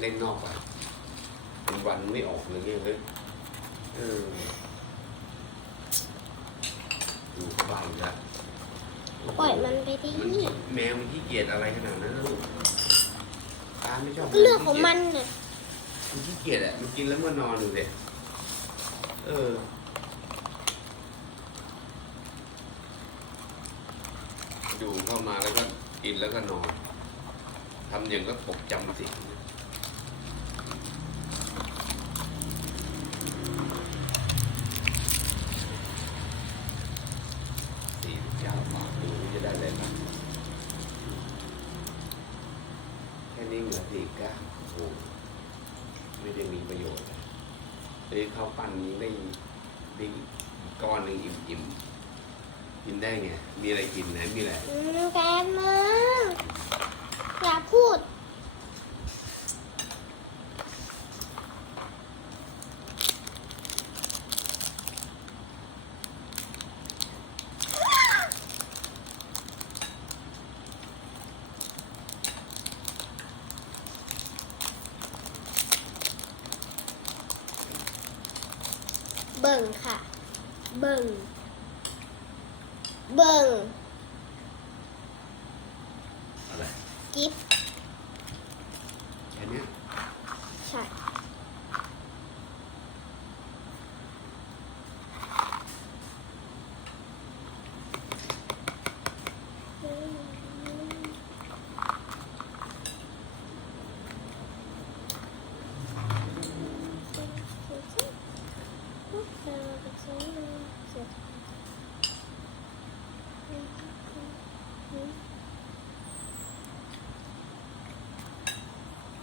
เล่นนอกไปเป็นวันไม่ออกเลยเนี่ยเลยเออดูเขาบ้าอีกแล้วปล่อยมันไปดิมันแมวมันขี้เกียจอะไรขนาดนั้นนะลูกตาไม่ชอบก็เรื่องของมันน่ะมันขี้เกียจอะมันกินแล้วมันนอนอยู่เด็เออดูเข้ามาแล้วก็กินแล้วก็นอนทำอย่างก็ปกจำสิ่งสี่สิบเก้าบาทดูว่าจะได้อะไรบ้าง แค่นี้เหลือสี่เก้าโอ้โหไม่ได้มีประโยชน์เฮ้ยข้าปั้นนี้ได้ได้ก้อนหนึ่งอิ่มๆกินได้ไง มีอะไรกินไหนมีอะไร แกนมาอย่าพูด เบิ่งค่ะ เบิ่ง เบิ่ง อะไร กิฟแค่เนี้ยอ